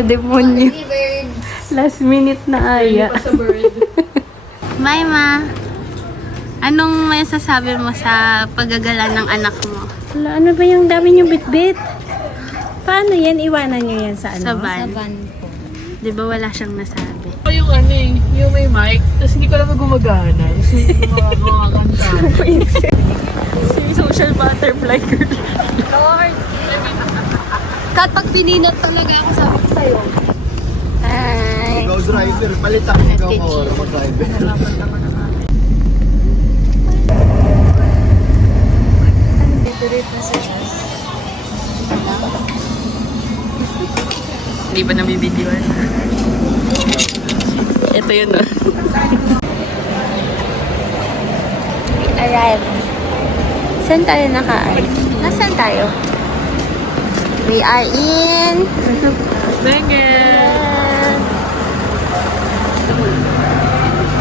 na demonyo. Last minute na aya. Maima, anong may sasabi mo sa paggagala ng anak mo? Wala, ano ba yung dami niyong bitbit? Paano yan? Iwanan niyo yan sa ano? Sa van. po. Di ba wala siyang nasabi? Yung ano yung may mic, tapos hindi ko alam na gumagana. Tapos hindi ko makakanta. Si social butterfly girl. Lord! Kapag pininat talaga ako sabi ko sa'yo. Ay. Ikaw driver, palitan mo ikaw mo mag-driver. Hindi ba nabibidyoan? Ito yun, no? Arrive. Saan tayo nakaan? Nasaan tayo? We are in... Bengen!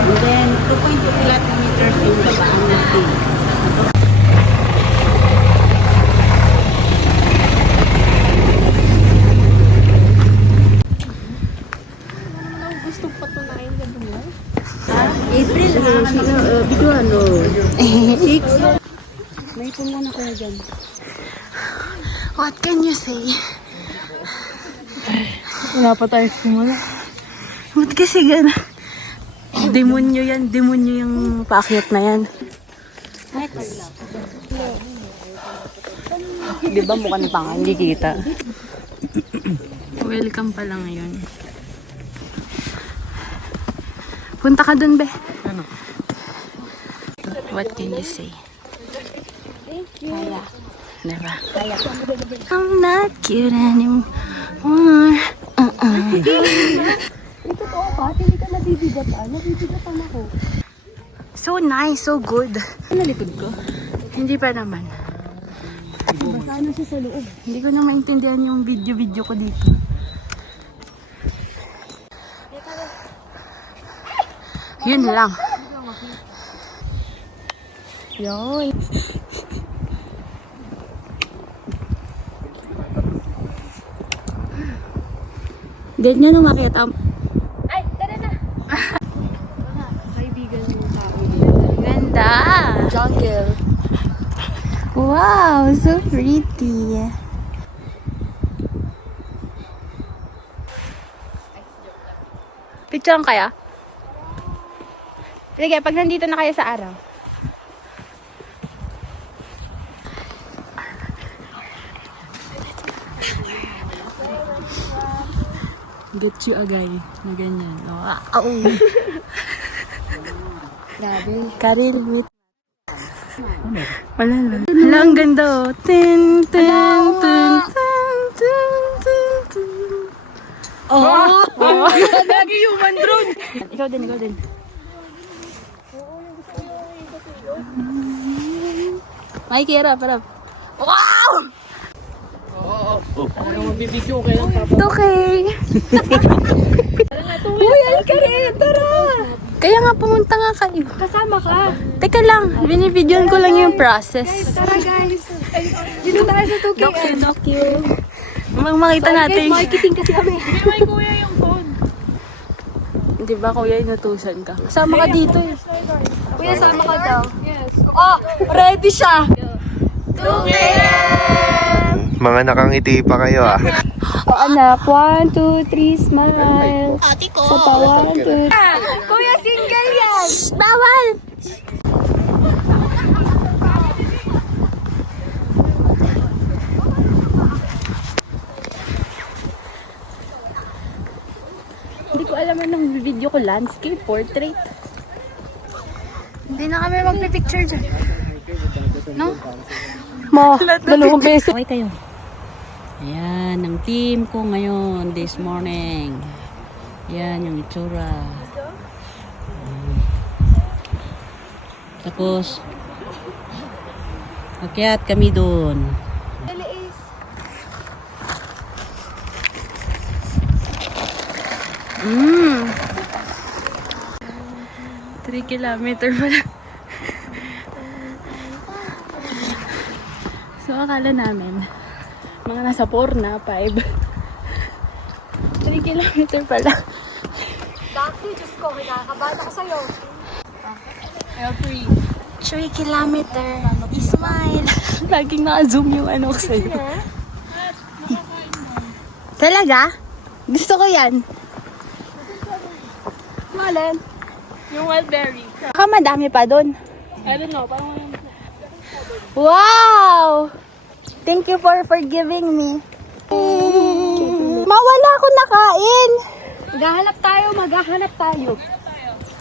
And then, 2.2 kilometers yung labaan natin. April, bigla ano? 6? May punga na kaya dyan. What can you say? Wala pa tayo simula. Ba't kasi gana? Demonyo yan. Demonyo yung paakyat na yan. Di ba mukha ni Panga? Hindi kita. Welcome pa lang ngayon. Punta ka dun, be. Ano? What can you say? Thank you. Kaya. Diba? Kaya. I'm not cute anymore. Ito to pa, hindi ka nabibigatan. Nabibigatan ako. So nice, so good. Nalikod ko? Hindi pa naman. Basta ano siya sa loob. Hindi ko na maintindihan yung video ko dito. Yun lang. Yun. Ganyan nung makita. Ay, tara na! Kaibigan yung tao. Ganda! Jungle. Wow, so pretty. Picturean kaya? Sige, pag nandito na kayo sa araw. Get you agay na ganyan. Oh. Grabe. Karil with... Wala lang. Hala, ang ganda oh. Tin, tin, tin, tin, tin, tin, tin. Oh! Lagi human drone! Ikaw din, ikaw din. Mikey, harap, harap. Wow! Ano magbibigyo kayo lang It's okay. Uy, alika rin! Tara! Kaya nga pumunta nga kayo. Kasama ka. Teka lang, binibidyoan ko lang yung process. Tara guys. Dito tayo sa 2KM. Dokyo. Makita natin. Guys, marketing kasi kami. Hindi may kuya yung phone. Di ba kuya, inutusan ka? Kasama ka dito eh. Kuya, sama ka daw. Yes. Oh, ready siya. 2KM! Mga nakangiti pa kayo ah. O anak, 1, 2, 3, smile. Sa pa, 1, 2, 3. Kuya, single yan! Bawal! Hindi ko alam anong video ko, landscape, portrait. Hindi na kami magpipicture dyan. No? Ma, dalawang beses. Okay kayo. Ayan, ang team ko ngayon this morning. Ayan yung itsura. Tapos, akyat kami doon. Mm. 3 kilometer pala. So, akala namin, mga nasa 4 na, 5. 3 kilometer pala. Dati, Diyos ko, kinakabahan ako sa'yo. 3 kilometer. Ismail. Laging naka-zoom yung ano ko sa'yo. Talaga? Gusto ko yan. Malen. Yung wildberry. Baka madami pa doon. I don't know, parang Wow! Thank you for forgiving me. Mawala ako nakain. Maghahanap tayo.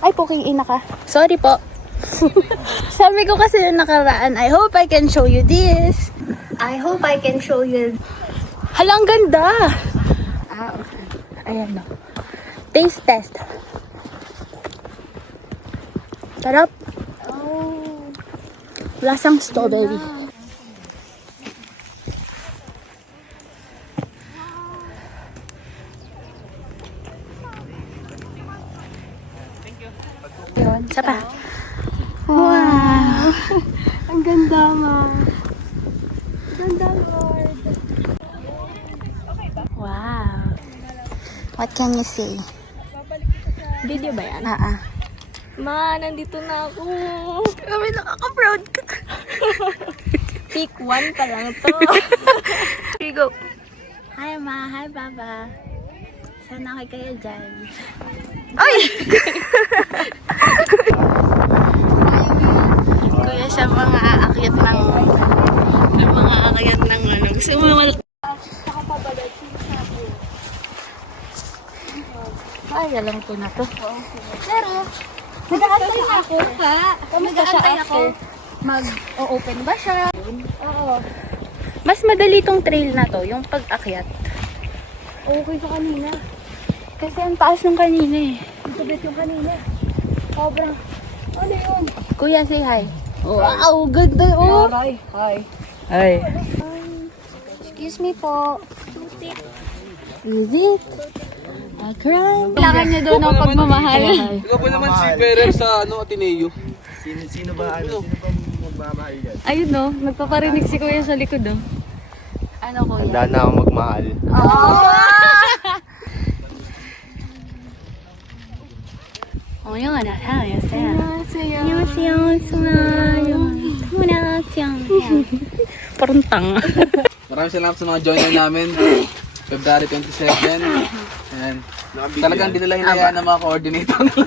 Ay, puking ina ka. Sorry po. Sabi ko kasi yung nakaraan, I hope I can show you this. I hope I can show you. Halang ganda. Ayan no. Taste test. Sarap. Lasang strawberry. Yun, isa pa. Wow. Ang ganda, ma. Ganda, Lord. Wow. What can you say? Video ba yan? Ma, nandito na ako. Kami nakaka-proud ka. Pick 1 pa lang to. Here you go. Hi, Ma. Hi, Baba. Sana okay kayo dyan. Ay! Kuya siya mga aakyat ng ano. Gusto mo naman. Ay, alam ko na to. Pero, nag-aantay ako ha. Kamusta siya after? Mag-open ba siya? Oo. Mas madali tong trail na to, yung pag-akyat. Okay sa kanina. Kasi ang taas ng kanina eh. Sabit yung kanina. Sobrang. Ano yun? Kuya, say hi. Wow, ganda oh. Hi. Hi. Hi. Excuse me po. Is it? A crime? Kailangan niya doon ng pagmamahal. Ikaw pa naman si Ferrer sa Ateneo. Sino ba magmamahal yan? Ayun no, nagpaparinig si Kuya sa likod oh. Ano kuya? Handa na ako magmahal. Oh, yun. Parang tanga. Maraming salamat sa mga joiner namin. February 27. Ayan. Talagang di nila hinayaan ng mga coordinator nila.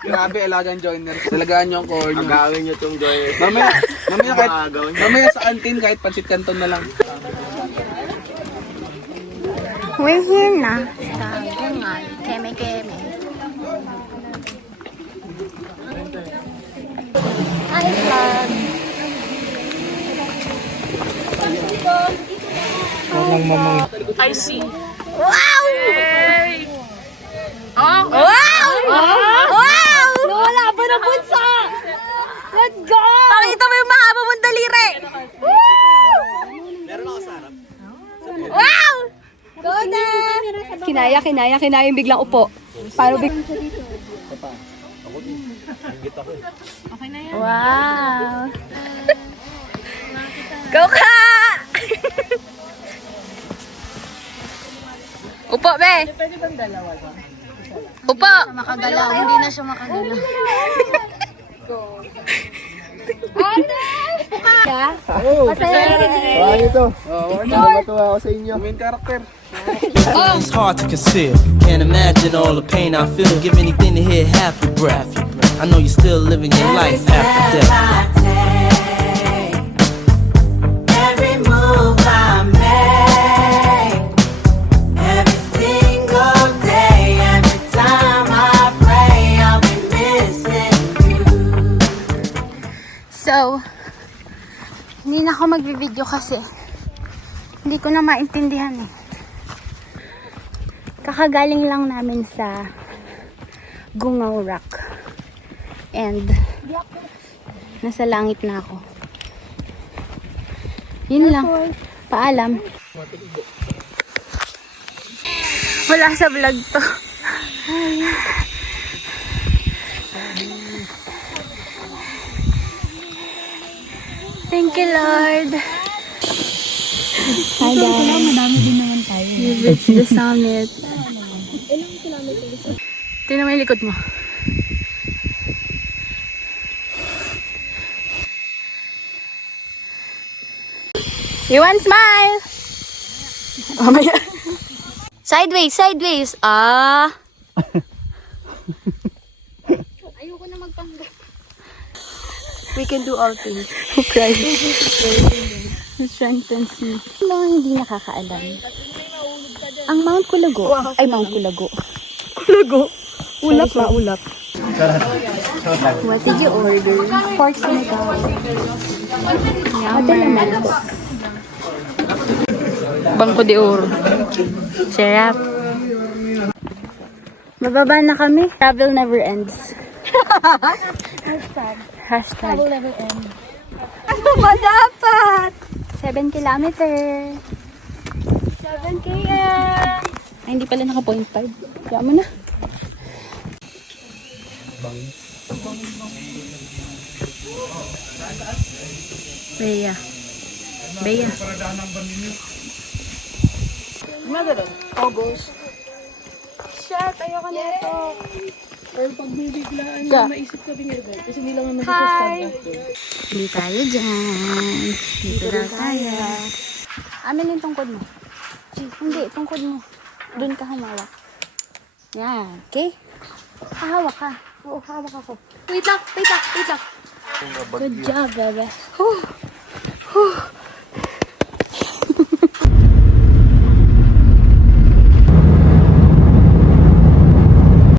Grabe, alagang joiner. Talagaan yung coordinator. Agawin nyo itong joy. Mamaya sa antin kahit pansit canton na lang. We're here na sa Gungal. Keme-keme. Hi, vlog. I see. Wow! Wow! Wow! Nawala ba na bunsa? Let's go! Pakita mo yung mahaba mong daliri! Wow! Go na! Kinaya yung biglang upo. Paano Wow! Go ka! Upo, be! Upo! makagalaw? Hindi na siya makagalaw. Paano ito? Matuwa ako sa inyo. Main character. It's hard to conceal. Can't imagine all the pain I feel. Give anything to hear half your breath. I know you're still living your life after death. Every move I make, every single day, every time I pray, I'll be missing you. So, hindi na ako magbi-video kasi hindi ko na maintindihan eh. Kakagaling lang namin sa Gungaw Rock. And nasa langit na ako. Yun lang. Paalam. Wala sa vlog to. Thank you, Lord. Hi, guys. Madami din naman tayo. We've reached the summit. Tingnan mo yung likod mo. You want smile? Oh my God. Sideways, sideways. Ah. Ayoko na magpanggap. We can do all things. Who cries? Who strengthens me? Ano hindi nakakaalam? Ang Mount Kulago. Ay, Mount Kulago. Kulago? Ulap na, ulap. What did you order? Pork sinigang. Yummer. Bangko de Oro. Sarap. Mababa na kami. Travel never ends. Hashtag. Travel never ends. Ano ba dapat? 7 kilometer. 7 km. Ay, hindi pala naka 0.5. Kaya mo na. Bea. Bea. August. Shit, ayoko na ito. Or pag bibiglaan na maisip ka din agad. Kasi hindi lang naman siya stand up. Hindi tayo dyan. Dito daw tayo. Amin yung tungkod mo. Hindi, tungkod mo. Doon ka humawak. Yan. Okay? Hahawak ka. Oo, hawak ako. Wait lang, wait lang, wait lang. Good job, bebe.